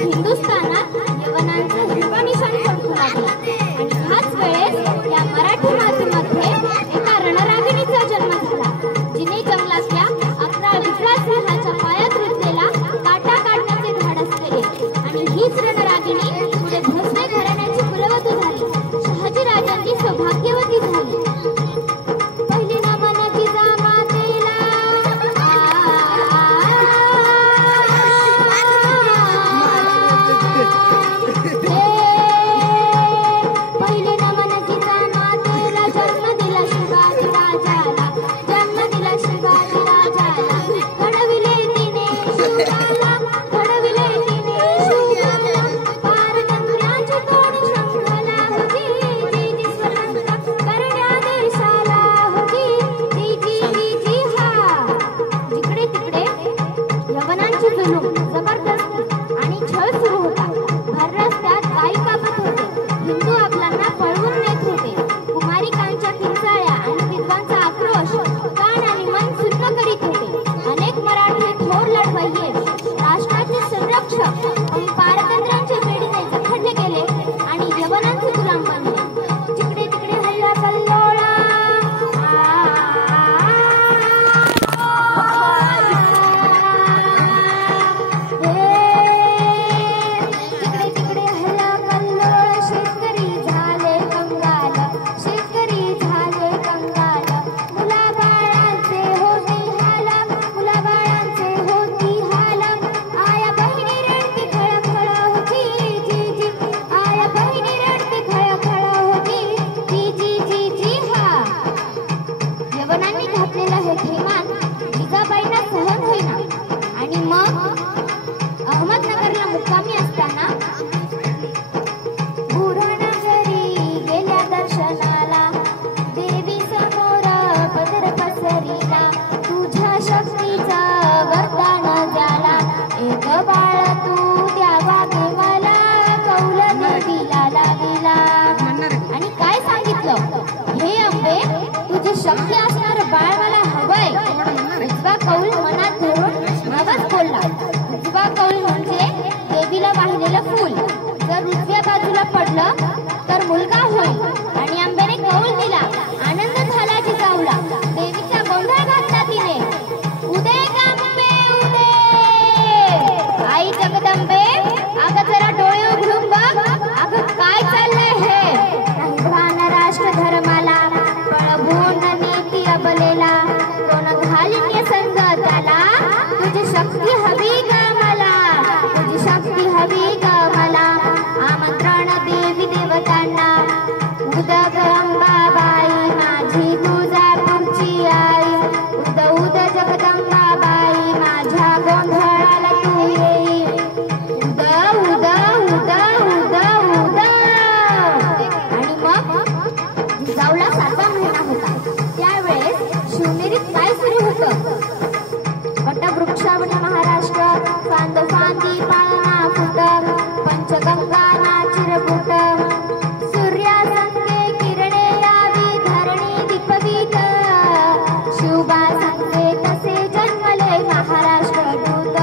हिंदुस्थानात यवनांचं हिरवानिशाण फडकू लागलं आणि ह्याच वेळेस या मराठी मातीमध्ये एका रणरागिणीचा जन्म झाला, जिने जंगलातल्या अकरा विक्राळ सिंहाच्या पायात रुजलेला काटा काढण्याचे धाडस केले आणि हीच रणरागिणी पुढे भोसले घराण्याची कुलवधू झाली. शहाजीराजांची सौभाग्यवती झाली. शक्य असणार बाळ मला हवंय. उजवा कौल मनात धरून आवाज बोलला. उजवा कौल म्हणजे देवीला वाहिलेलं फूल. जर उजव्या बाजूला पडलं तर मुलगा होईल आणि आंब्याने कौल दिला. आनंद झाला जिजाऊला. देवीचा गोंधळ घातला तिने. उदे गांबे उदे, आई जगदंबे अगं जरा डोळे उघडून बघ. अगं काय चाललंय हे? भान राष्ट्र धर्माला पळवून नीती अबलेला कोण घालिन्य संग त्याला. तुझी शक्ती हवी ग मला, तुझी शक्ती हवी ग मला. आमंत्रण देवी देवतांना. उद अंबाबाई माझी तुळजापूरची आई. उद उद जगदंबाबाई माझ्या गोंधळाला तू येई. उद उद उद उद उद. आणि मग जिजाऊला 7वा महिना होता. त्यावेळेस शिवनेरीत काय सुरू होतं? वटवृक्षावनी महाराष्ट्र फांदो फांदी पाळणा फुट. पंचगंगा नाचिरपुट. सूर्यासंगे किरणे यावी धरणी दीपवीत. शिवबा संगे तसे जन्मले महाराष्ट्र दूत.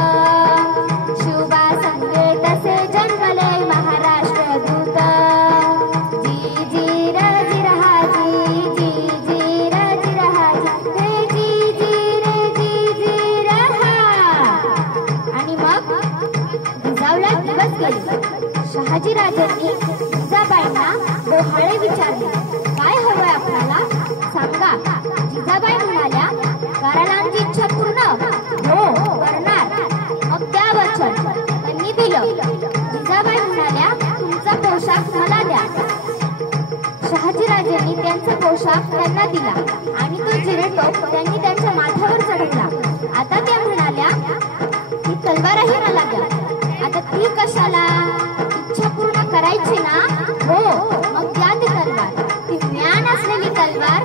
शिवबा संगे तसे जन्मले महाराष्ट्र दूत. जी जी र जी रहा जी, जी जी र जी रहा जी, हे जी जी रे जी जी रहा. आणि मग जिजाऊला दिवस गेले. शहाजीराजांनी जिजाबाईंना डोहाळे विचारले, काय हवंय आपल्याला सांगा. जिजाबाई म्हणाल्या, कराल आमची इच्छा पूर्ण. हो करणार. मग त्या वचन त्यांनी दिलं. जिजाबाई म्हणाल्या, तुमचा पोशाख मला द्या. शहाजीराजांनी त्यांचा पोशाख त्यांना दिला आणि तो जिरेटोप त्यांनी त्यांच्या माथ्यावर चढवला. आता त्या म्हणाल्या, ही तलवारही मला द्या. आता ती कशाला? इच्छा पूर्ण करायची ना. हो मग द्या ती तलवार. ती ज्ञान असलेली तलवार